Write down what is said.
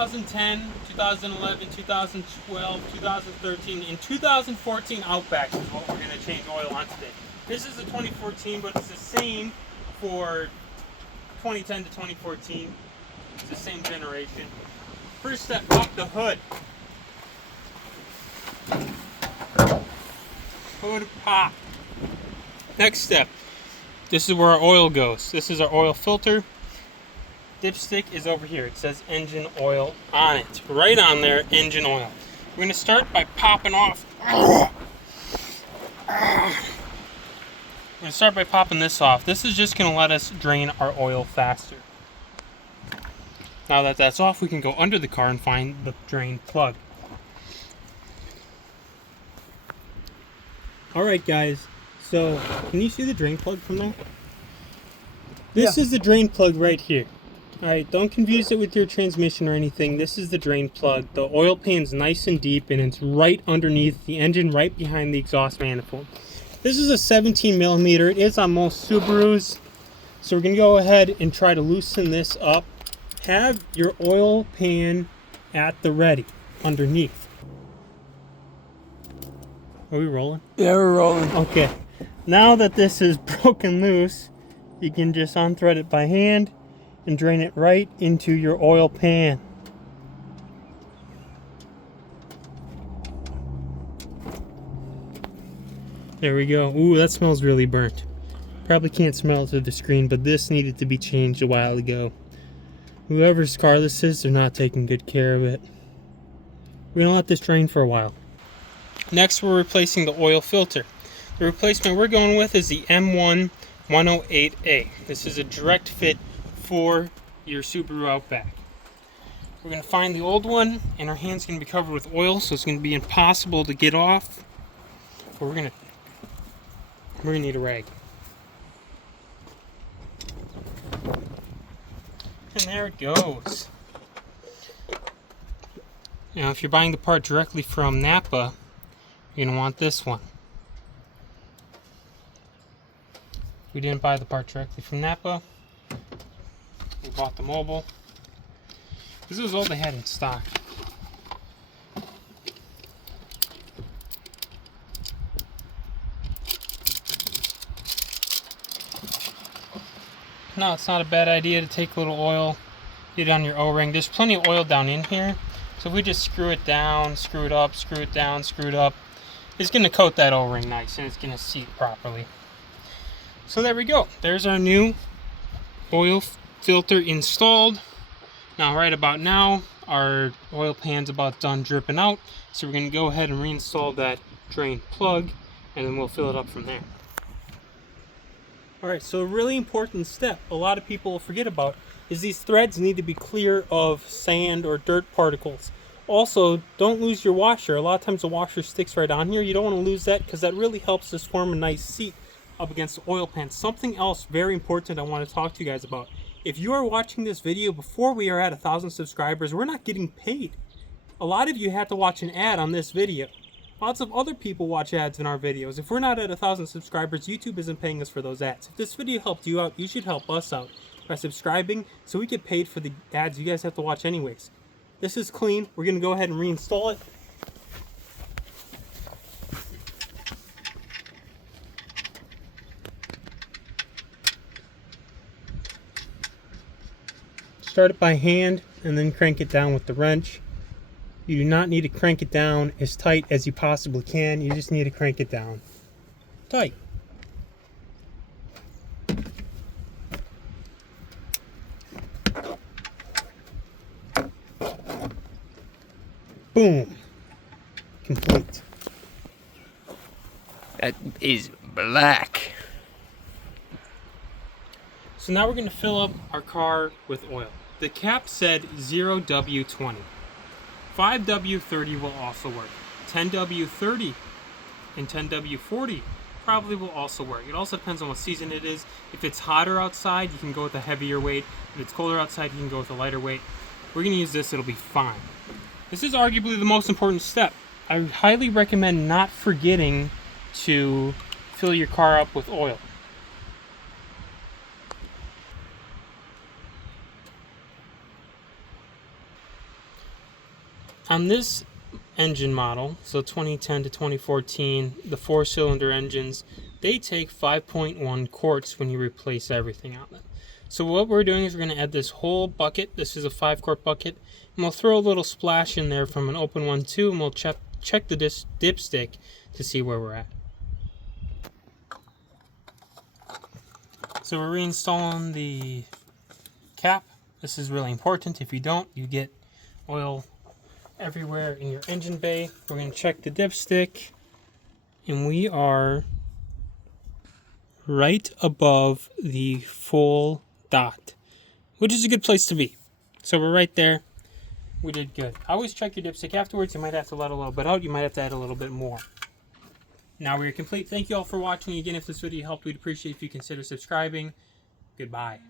2010, 2011, 2012, 2013, and 2014 Outback is what we're going to change oil on today. This is a 2014, but it's the same for 2010 to 2014. It's the same generation. First step, pop the hood. Hood pop. Next step, this is where our oil goes. This is our oil filter. Dipstick is over here. It says engine oil on it. Right on there, engine oil. We're going to start by popping off. We're going to start by popping this off. This is just going to let us drain our oil faster. Now that that's off, we can go under the car and find the drain plug. Alright guys, so can you see the drain plug from there? This is the drain plug right here. Alright, don't confuse it with your transmission or anything. This is the drain plug. The oil pan's nice and deep and it's right underneath the engine, right behind the exhaust manifold. This is a 17 millimeter. It is on most Subarus. So we're going to go ahead and try to loosen this up. Have your oil pan at the ready, underneath. Are we rolling? Yeah, we're rolling. Okay. Now that this is broken loose, you can just unthread it by hand and drain it right into your oil pan. There we go. Ooh, that smells really burnt. Probably can't smell it through the screen, but this needed to be changed a while ago. Whoever's car this is, they're not taking good care of it. We're gonna let this drain for a while. Next, we're replacing the oil filter. The replacement we're going with is the M1 108A. This is a direct fit for your Subaru Outback. We're going to find the old one, and our hand's going to be covered with oil, so it's going to be impossible to get off. But we're going to need a rag. And there it goes. Now, if you're buying the part directly from Napa, you're going to want this one. We didn't buy the part directly from Napa. We bought the mobile. This was all they had in stock. Now, it's not a bad idea to take a little oil, get it on your O-ring. There's plenty of oil down in here. So if we just screw it down, screw it up, screw it down, screw it up, it's going to coat that O-ring nice and it's going to seat properly. So there we go. There's our new oil filter installed. Now right about now, our oil pan's about done dripping out. So we're going to go ahead and reinstall that drain plug and then we'll fill it up from there. Alright, so a really important step a lot of people forget about is these threads need to be clear of sand or dirt particles. Also, don't lose your washer. A lot of times the washer sticks right on here. You don't want to lose that because that really helps us form a nice seat up against the oil pan. Something else very important I want to talk to you guys about. If you are watching this video before we are at 1,000 subscribers, we're not getting paid. A lot of you have to watch an ad on this video. Lots of other people watch ads in our videos. If we're not at 1,000 subscribers, YouTube isn't paying us for those ads. If this video helped you out, you should help us out by subscribing so we get paid for the ads you guys have to watch anyways. This is clean. We're going to go ahead and reinstall it. Start it by hand and then crank it down with the wrench. You do not need to crank it down as tight as you possibly can. You just need to crank it down tight. Boom. Complete. That is black. So now we're going to fill up our car with oil. The cap said 0W20. 5W30 will also work. 10W30 and 10W40 probably will also work. It also depends on what season it is. If it's hotter outside, you can go with a heavier weight. If it's colder outside, you can go with a lighter weight. We're going to use this. It'll be fine. This is arguably the most important step. I highly recommend not forgetting to fill your car up with oil. On this engine model, so 2010 to 2014, the 4-cylinder engines, they take 5.1 quarts when you replace everything on them. So what we're doing is we're going to add this whole bucket. This is a 5-quart bucket, and we'll throw a little splash in there from an open one too, and we'll check the dipstick to see where we're at. So we're reinstalling the cap. This is really important. If you don't, you get oil everywhere in your engine bay. We're going to check the dipstick, and we are right above the full dot, which is a good place to be. So we're right there. We did good. Always check your dipstick afterwards. You might have to let a little bit out. You might have to add a little bit more. Now we're complete. Thank you all for watching. Again, if this video helped, we'd appreciate if you consider subscribing. Goodbye.